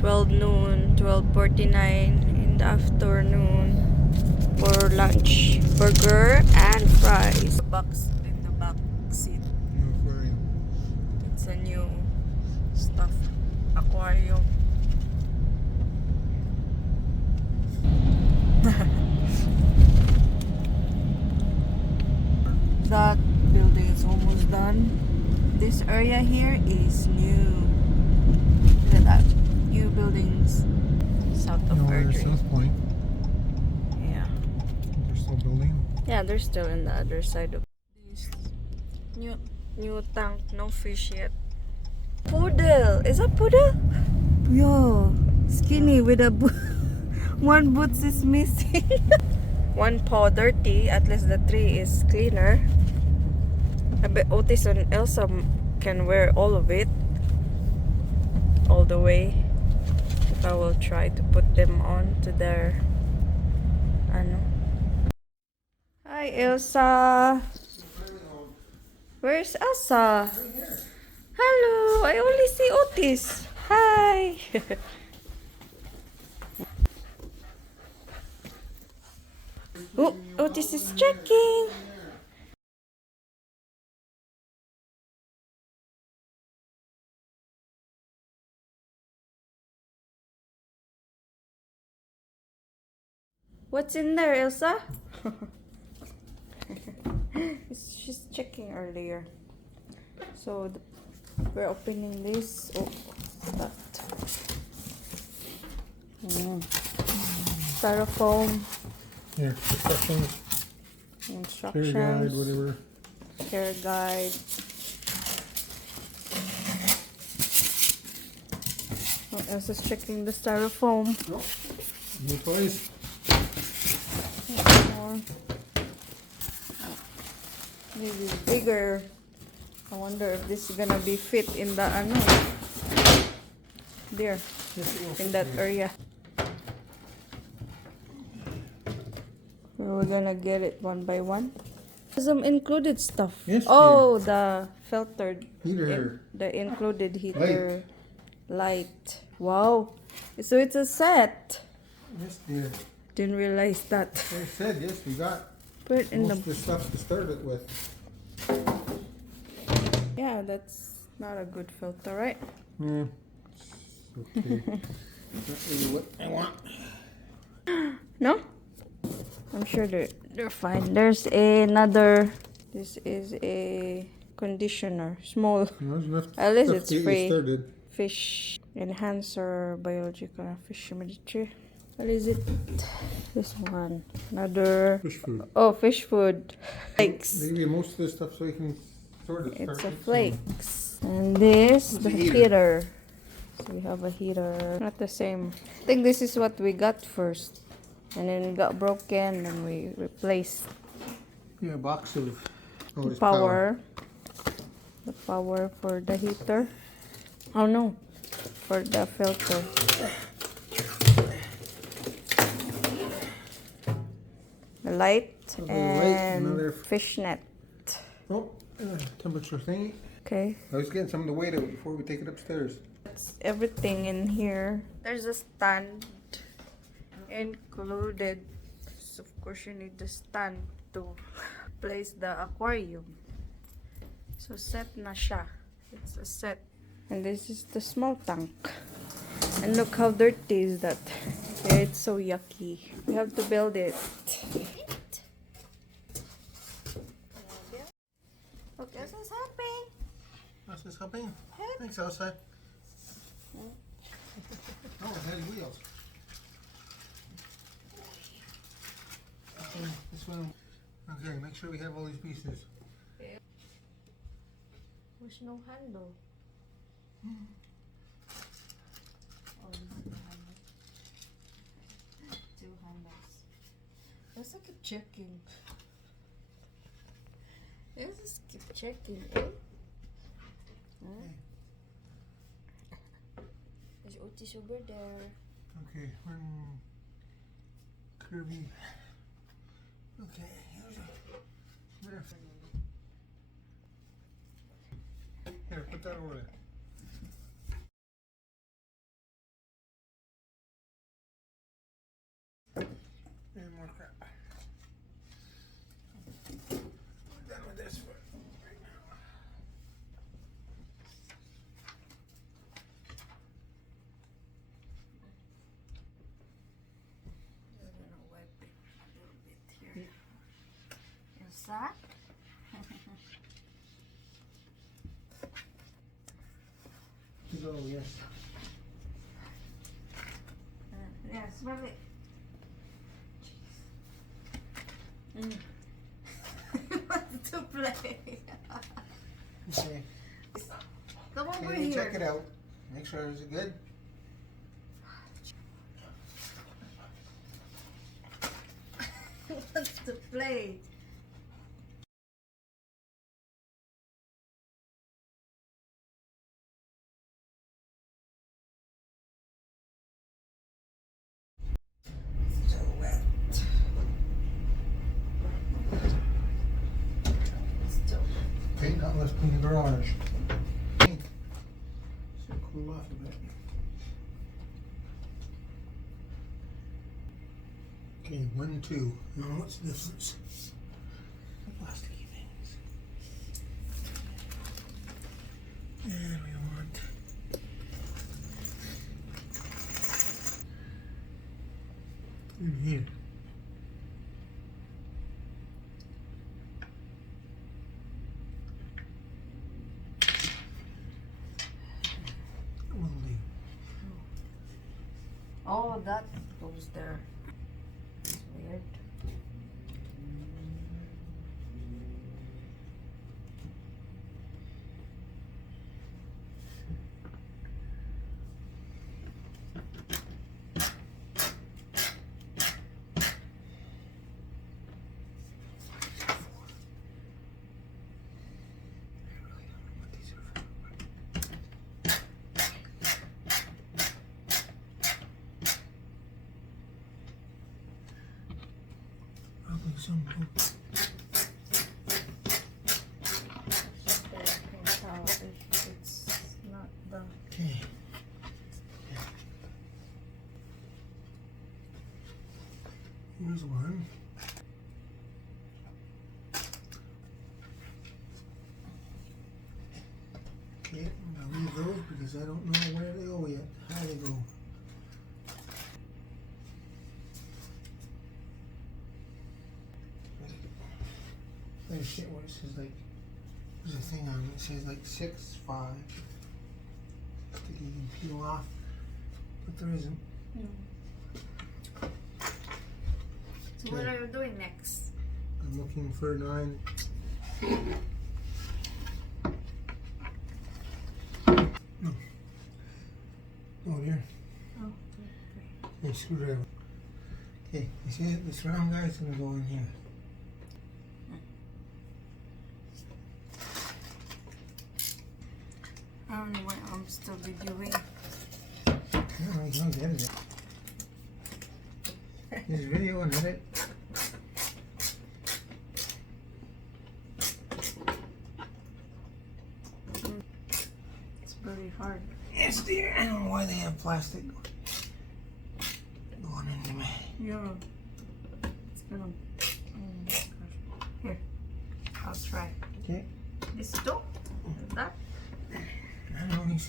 12 noon, 12:49 in the afternoon for lunch. Burger and fries. The box in the back seat. New aquarium. It's a new stuff aquarium. That building is almost done. This area here is new. Look at that. New buildings south of Airdrie. South Point. Yeah. They're still building. Yeah, they're still in the other side of this new tank. No fish yet. Poodle. Is that poodle? Yo, skinny with a one boots is missing. One paw dirty. At least the tree is cleaner. I bet Otis and Elsa can wear all of it, all the way. If I will try to put them on to their, ano. Hi Elsa. Where's Elsa? Right here. Hello. I only see Otis. Hi. Oh, Otis is checking. What's in there, Elsa? She's checking earlier. So we're opening this. Oh, that. Styrofoam. Here, Instructions. care guide, whatever. Care guide. What else is checking the styrofoam? Oh, new toys. More. Maybe bigger. I wonder if this is gonna be fit in the ano. There. In that area. We're gonna get it one by one. Some included stuff. Yes, oh, the filtered Heater. the included heater light. Wow. So it's a set. Yes, dear. Didn't realize that. I said, yes, we got Put it in most of the stuff to start it with. Yeah, that's not a good filter, right? Yeah. It's okay. Not really what I want. No? I'm sure they're fine. There's another. This is a conditioner. Small. At least it's free. Fish enhancer, biological fish humidity. What is it? This one. Another. Fish food. Oh, fish food. Flakes. They give you most of this stuff so you can sort it. It's a flakes. And this, the heater. So we have a heater. Not the same. I think this is what we got first. And then it got broken and we replaced. Yeah, a box of The power. The power for the heater. Oh no, for the filter. The light and fishnet. Oh, temperature thingy. Okay. I was getting some of the weight out before we take it upstairs. That's everything in here. There's a stand included. So of course you need the stand to place the aquarium. So set na siya. It's a set. And this is the small tank. And look how dirty is that. Yeah, it's so yucky. We have to build it. Look, Elsa's helping. Elsa's helping? Thanks, Elsa. Oh, heavy wheels. This one. Okay, make sure we have all these pieces. There's no handle. Oh, two handles. Let's keep checking. Let's just keep checking, eh? Huh? There's Otis over there. Okay, Kirby. Okay, here's a. Here, put that over there. that? To go, yes. Yeah, smell it. Mm. Wants to play. Okay. Come over Okay, here. check it out. Make sure is it good. Wants to play. So wet. Still. Okay, now let's clean the garage. Should cool off a bit. Okay, 1, 2. Now what's the difference? Plasticky things. And we want in here. Will do. Oh, that goes there. It's weird. Probably some hook. I can tell if it's not the. Okay. Here's one. Okay, I'm gonna leave those because I don't know where they go yet, how they go. There's shit where it says like, there's a thing on it, it says like 6, 5. That you can peel off, but there isn't. So what are you doing next? I'm looking for 9. No. Oh, here. Oh, okay. Here's a screwdriver. Okay, you see it? This round guy's gonna go in here. I don't know why I'm still videoing. No, you don't edit it. There's video and edit. It's very hard. Yes, dear. I don't know why they have plastic going into me. Yeah. It's gonna. Oh my gosh. Here. I'll try. Okay. This too? That? I don't know these.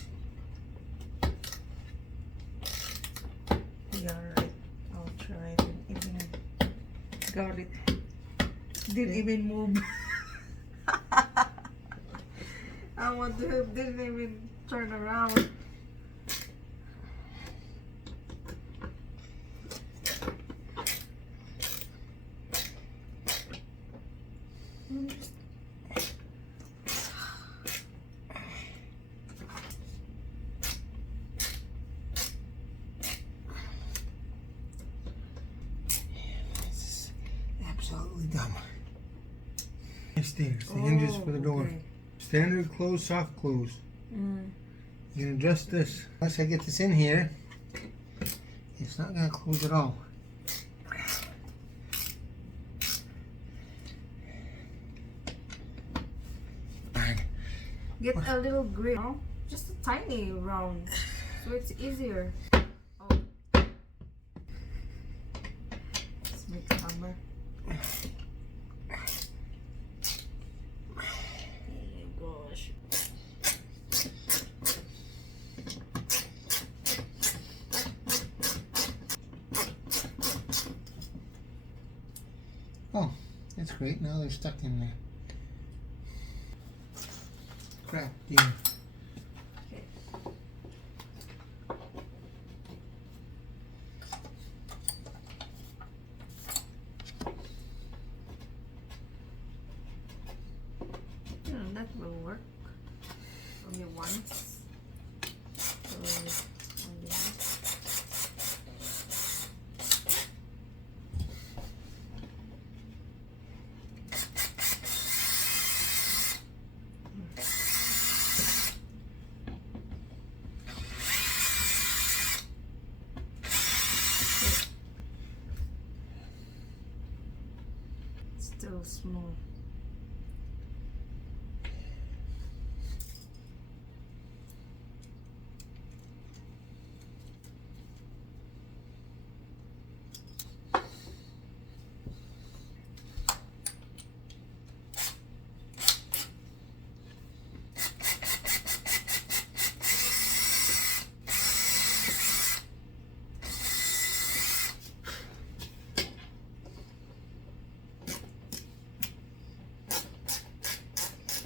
Yeah, right. I'll try. Even got it. Didn't even move. I want to help. Didn't even turn around. Absolutely dumb. Nice stairs. The hinges for the door. Okay. Standard close, soft close. Mm. You can adjust this. Once I get this in here, it's not gonna close at all. Get a little grip, no? Just a tiny round, so it's easier. Oh, let's make a hammer. Oh my gosh! Oh, That's great. Now they're stuck in there. Crap, dear. Okay. That will work. Only once. Only once. Still small.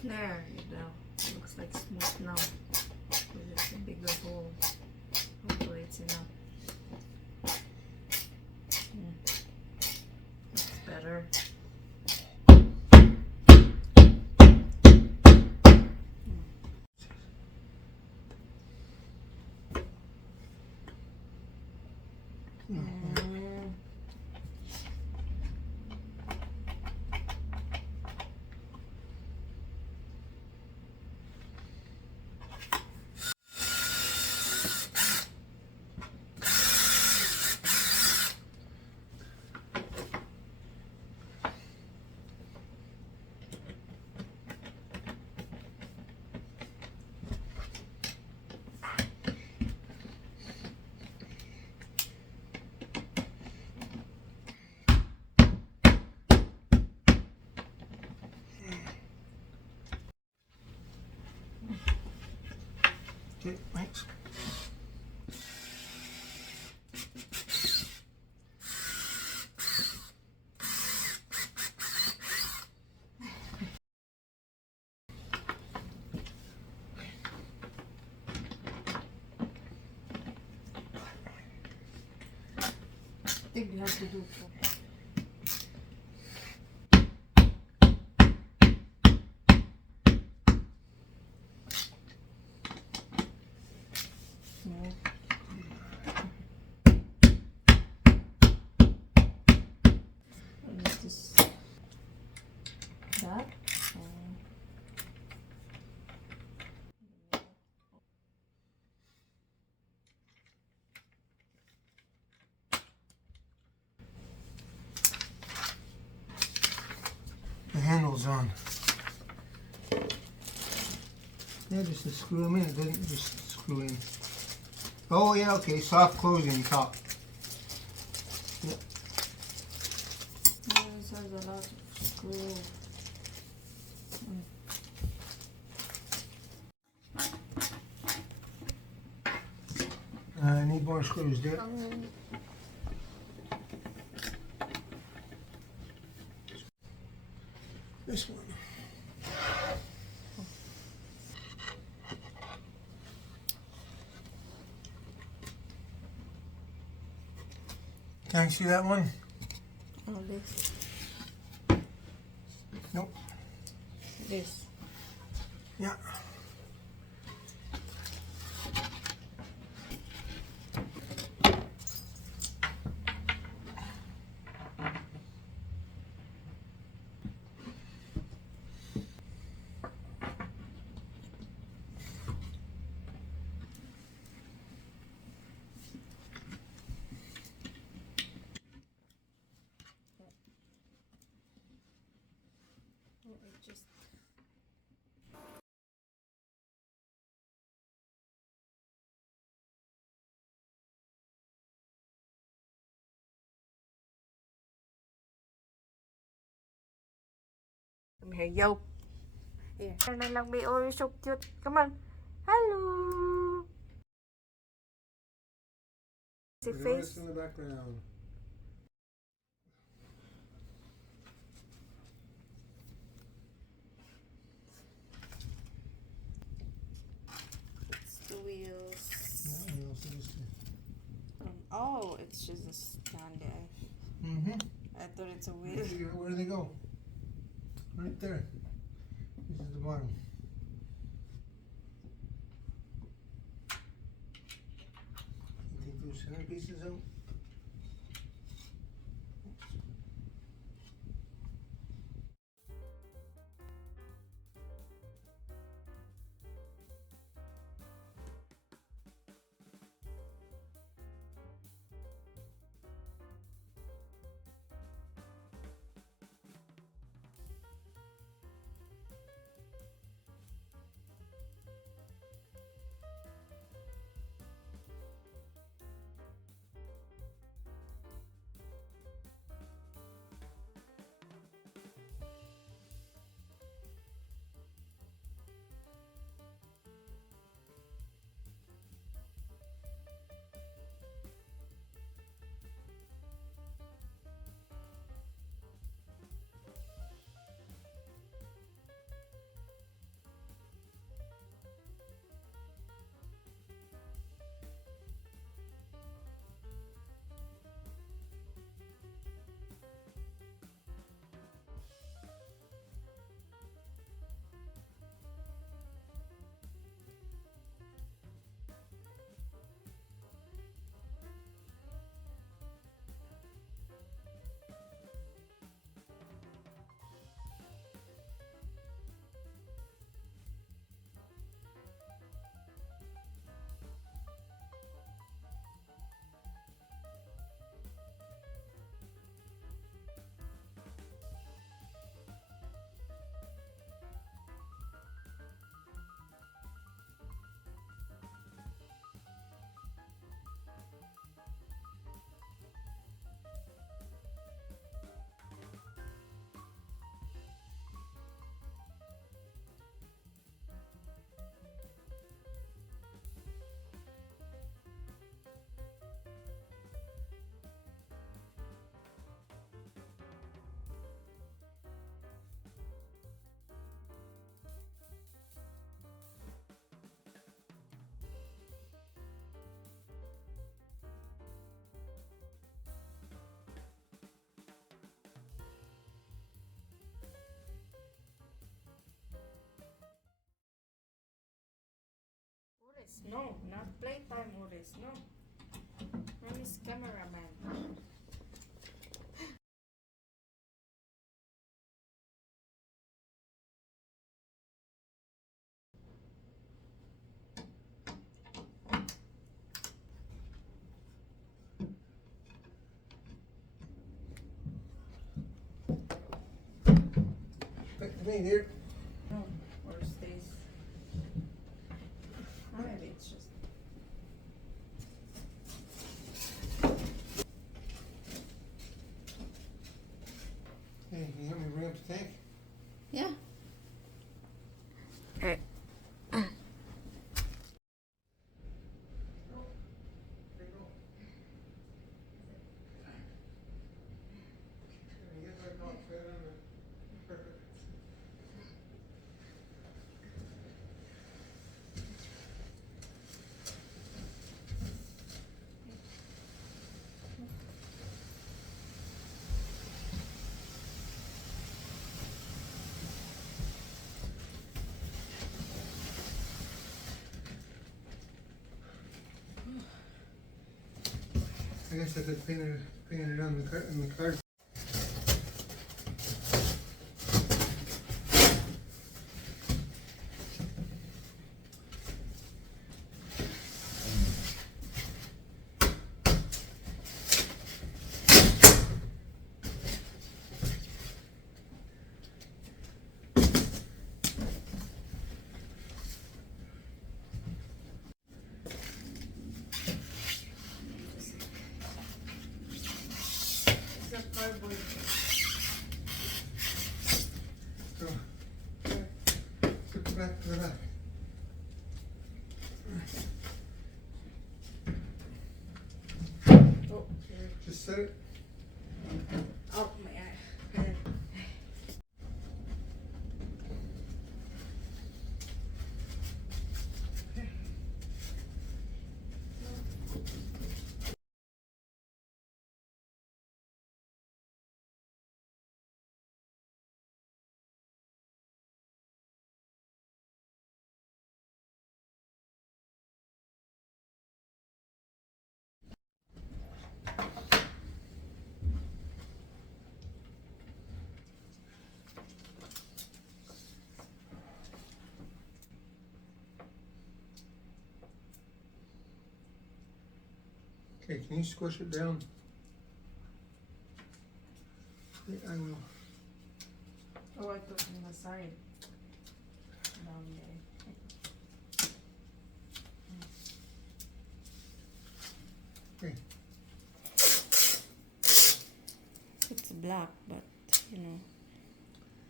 There you go. Looks like smooth now. With just a bigger hole. Hopefully it's enough. Looks better. Okay, thanks. I think you have to do it. That. The handle's on. Yeah, just to screw them in. It doesn't just screw in. Oh yeah, okay. Soft closing top. Yep. This has a lot of screw. I need more screws, dude. This one. Can I see that one? Oh, this. Nope. This. Yeah. Just come here, yo. Here. Na lang, may oh, you're so cute. Come on. Hello. See face. In the background. it's just a stand there. Mm-hmm. I thought it's a wheel. Where do they go? Right there. This is the bottom. You take those center pieces out. Oris, no, not playtime, Oris, no. I'm his cameraman. Back to me, dear. No, Oris stays. Maybe it's just. Hey, can you help me bring up the tank? Yeah. Hey. I guess I could paint it on the card. It's a cardboard. So, put it back to the back. Oh, Just set it. oh my Okay, can you squish it down? Yeah, I will. Oh, I put on the side. Down there. Okay. It's black, but you know,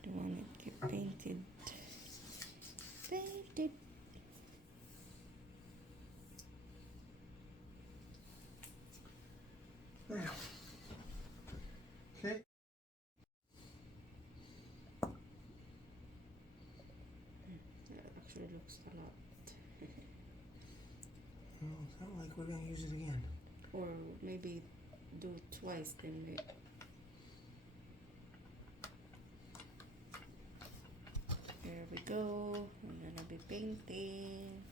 the one that get painted. Painted. There. Okay. That actually looks a lot. Well, it's not like we're gonna use it again. Or maybe do it twice, then maybe. Here we go. I'm gonna be painting.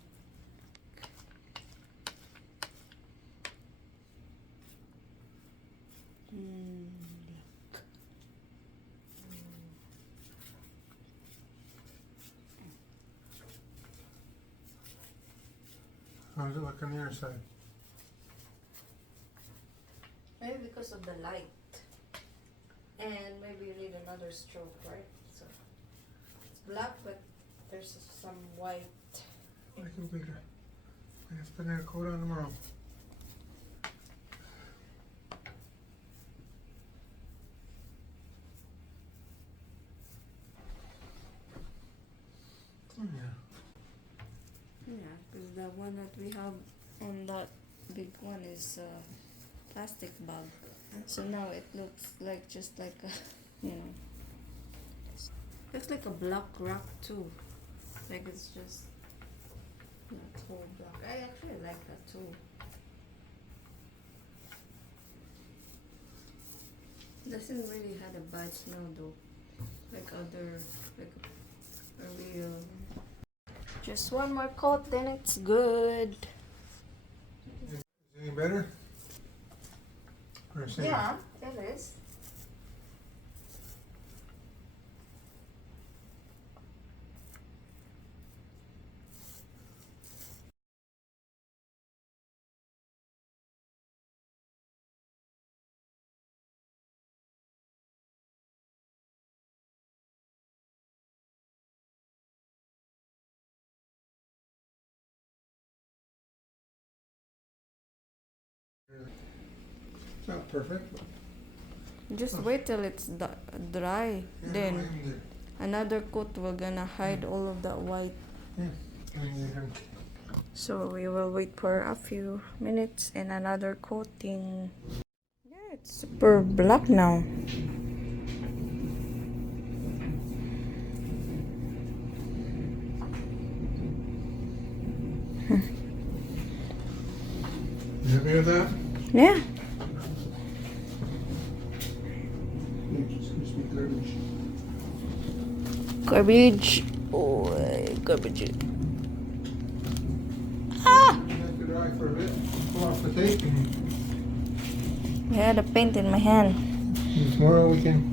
Look. How does it look on the other side? Maybe because of the light. And maybe you need another stroke, right? So it's black, but there's some white. I can be there. I have to put that coat on tomorrow. Yeah. Yeah, because the one that we have on that big one is plastic bag. So now it looks like just like a, you know, looks like a black rock too. Like it's just not whole black. I actually like that too. Doesn't really have a bad smell though, like other, like a real. Just one more coat, then it's good. Is it any better? Or same? Yeah, it is. It's not perfect. Just wait till it's dry. Yeah, Then I'm there. another coat will gonna hide all of that white. Yeah. I'm there. So we will wait for a few minutes and another coating. Yeah, it's super black now. You happy with that? Yeah. Excuse me, garbage. Garbage. Oh, garbage. You have to dry for a bit. Pull off the tape and Yeah, the paint in my hand. tomorrow we can